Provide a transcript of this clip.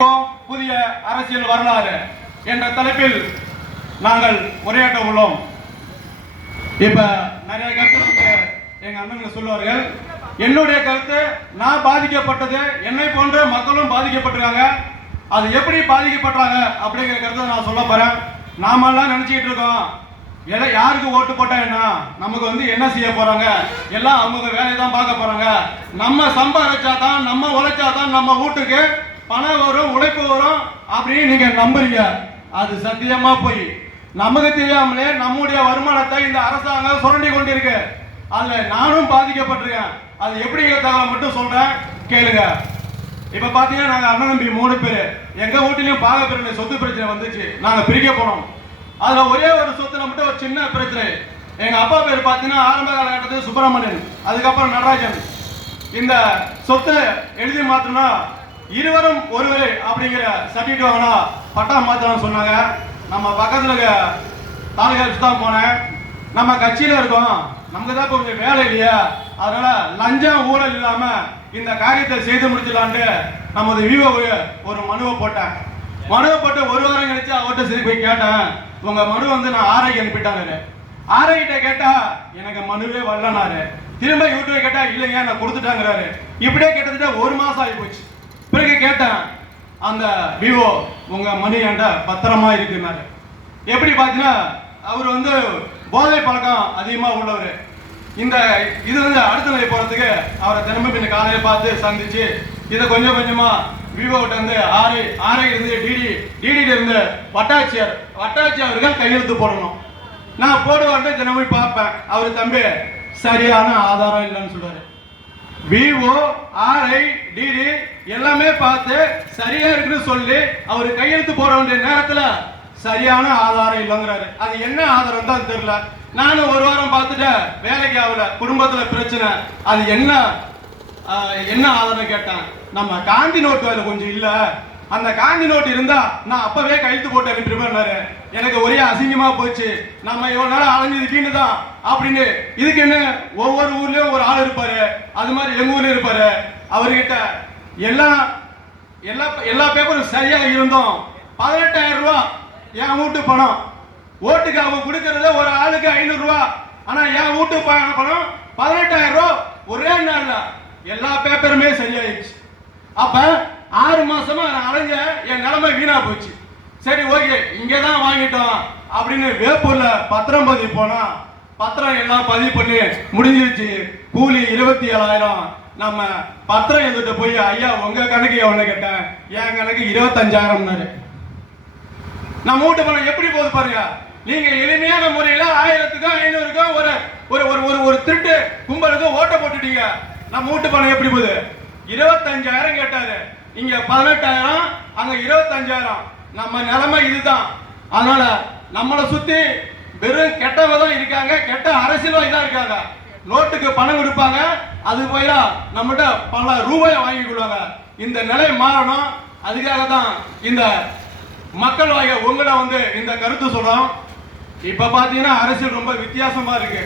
புதிய அரசியல் வரலாறு என்ற தலைப்பில் நாங்கள் உரையாற்ற உள்ளோம். இப்ப நிறைய கருத்து எங்க அண்ணன் சொல்லுவார்கள். என்னுடைய கருத்து, நான் பாதிக்கப்பட்டது, என்னை போன்ற மக்களும் பாதிக்கப்பட்டிருக்காங்க. அது எப்படி பாதிக்கப்பட்டாங்க அப்படிங்கிற கருத்தை நான் சொல்ல போறேன். நாமெல்லாம் நினைச்சிட்டு இருக்கோம், யாருக்கு ஓட்டு போட்டா என்ன, நமக்கு என்ன செய்ய போறாங்க, எல்லாம் அவங்க வேலையை தான் பார்க்க போறாங்க, நம்ம சம்பாதிச்சாதான், நம்ம உழைச்சாதான் நம்ம வீட்டுக்கு பணம் வரும், உழைப்பு வரும் அப்படின்னு நீங்க நம்புறீங்க. அது சத்தியமா போய் நமக்கு தெரியாமலே நம்முடைய வருமானத்தை இந்த அரசாங்கம் சுரண்டி கொண்டிருக்கு. அதுல நானும் பாதிக்கப்பட்டிருக்கேன். அது எப்படிங்கிற தகவல் மட்டும் சொல்றேன், கேளுங்க. இப்ப பாத்தீங்கன்னா நாங்க அண்ணன் தம்பி 3 பேரு, எங்க வீட்டிலையும் பாகப்பிரிவினை சொத்து பிரச்சனை வந்துச்சு. நாங்க பிரிக்க போனோம். அதுல ஒரே ஒரு சொத்துல மட்டும் ஒரு சின்ன பிரச்சனை. எங்க அப்பா பேர் பாத்தீங்கன்னா ஆரம்ப காலகட்டத்தில் சுப்பிரமணியன், அதுக்கப்புறம் நடராஜன். இந்த சொத்து எழுதி மாத்தணும்னா இருவரும் ஒருவரே அப்படிங்கிற சர்டிபிகேட் வாங்கினா பட்டா மாத்தணும்னு சொன்னாங்க. நம்ம பக்கத்துல தாலுகா தான் போனேன். நம்ம கட்சியில இருக்கோம், நமக்கு தான் கொஞ்சம் வேலை இல்லையா, அதனால லஞ்சம் ஊழல் இல்லாம இந்த காரியத்தை செய்து முடிச்சலான்ட்டு நமது விவோ ஒரு மனுவை போட்டேன். மனுவை போட்டு ஒரு வாரம் கழிச்சு அவர்கிட்ட சரி போய் கேட்டேன், உங்க மனு நான் ஆர்ஐக்கு அனுப்பிட்டாங்க. ஆர்ஐகிட்ட கேட்டா எனக்கு மனுவே வரலனாரு. திரும்ப யூடியூப் கேட்டா இல்லைங்க நான் கொடுத்துட்டாங்கிறாரு. இப்படியே கிட்டத்தட்ட 1 மாசம் ஆகி போச்சு. பிறகு கேட்டேன், அந்த விவோ உங்க மணி என்கிட்ட பத்திரமா இருக்குன்னாரு. எப்படி பார்த்தீங்கன்னா அவர் போதை பழக்கம் அதிகமா உள்ளவர். இந்த இது அடுத்த நிலை போறதுக்கு அவரை தினமும் பின்ன காலையில பார்த்து சந்திச்சு இதை கொஞ்சம் கொஞ்சமா விவோட்ட ஆர்ஐ இருந்து டிடி இருந்து வட்டாட்சியர் அவர்கள் கையெழுத்து போடணும். நான் போடுவார்னு தினமும் பார்ப்பேன். அவர் தம்பி சரியான ஆதாரம் இல்லைன்னு சொல்றாரு. விவோ ஆர்ஐ டிடி எல்லாமே பார்த்து சரியா இருக்குன்னு சொல்லி அவர் கையெழுத்து போட வேண்டிய நேரத்துல சரியான ஆதாரம் இல்லைங்கிறாரு. அது என்ன ஆதாரம் தான் தெரியல. நானும் ஒரு வாரம் பார்த்துட்டு வேலைக்கு ஆகல, குடும்பத்துல பிரச்சனை, அது என்ன ஆதாரம் கேட்டேன். நம்ம காந்தி நோட்டு அதுல கொஞ்சம் இல்ல, அந்த காந்தி நோட்டு இருந்தா நான் அப்பவே கையெழுத்து போட்டு அனுப்பிடுவேன்னாரு. எனக்கு ஒரே அசிங்கமா போச்சு. நம்ம இவ்வளவு நாள் அலைஞ்சதுக்குன்னு தான் அப்படின்னு. இதுக்கு என்ன, ஒவ்வொரு ஊர்லயும் ஒரு ஆள் இருப்பாரு, அது மாதிரி எங்க ஊர்ல இருப்பாரு. அவர்கிட்ட எல்லா பேப்பரும் சரியா இருந்தோம். 18,000 ரூபாய் என் வீட்டு பணம். ஓட்டுக்கு அவங்க கொடுக்கறதுல ஒரு ஆளுக்கு 500 ரூபாய். ஆனா என் வீட்டு பணம் 18,000 ரூபாய் ஒரே நாள்ல எல்லா பேப்பருமே சரியாயிடுச்சு. அப்ப 6 மாசமா நான் அலைஞ்ச என் நிலைமை வீணா போச்சு. சரி ஓகே இங்கதான் வாங்கிட்டோம் அப்படின்னு வேப்பூர்ல பத்திரம் பதிவு போனா பத்திரம் எல்லாம் பதிவு பண்ணி முடிஞ்சிருச்சு. கூலி 27,000. நம்ம பத்திரம் எழுதிட்டு போய் ஐயா உங்க கணக்கு எவ்வளவு கேட்டேன், என் கணக்கு 25,000. நம்ம வீட்டு பணம் எப்படி போகுது பாருங்க. நீங்க எளிமையான முறையில 1000க்கும் 500க்கும் ஒரு திருட்டு கும்பலுக்கு ஓட்ட போட்டுட்டீங்க. நம்ம வீட்டு பணம் எப்படி போகுது? 25,000 கேட்டாரு, இங்க 18,000, அங்க 25,000. நம்ம நிலைமை இதுதான். அதனால நம்மளை சுத்தி வெறும் கெட்டவங்க தான் இருக்காங்க, கெட்ட அரசியல்வாதி தான் இருக்காங்க. நோட்டுக்கு பணம் கொடுப்பாங்க, அது போயிடா நம்மகிட்ட பல ரூபாயை வாங்கி கொள்வாங்க. இந்த நிலை மாறணும். அதுக்காக தான் இந்த மக்கள் வாங்க உங்களை இந்த கருத்து சொல்றோம். இப்ப பாத்தீங்கன்னா அரசியல் ரொம்ப வித்தியாசமா இருக்கு.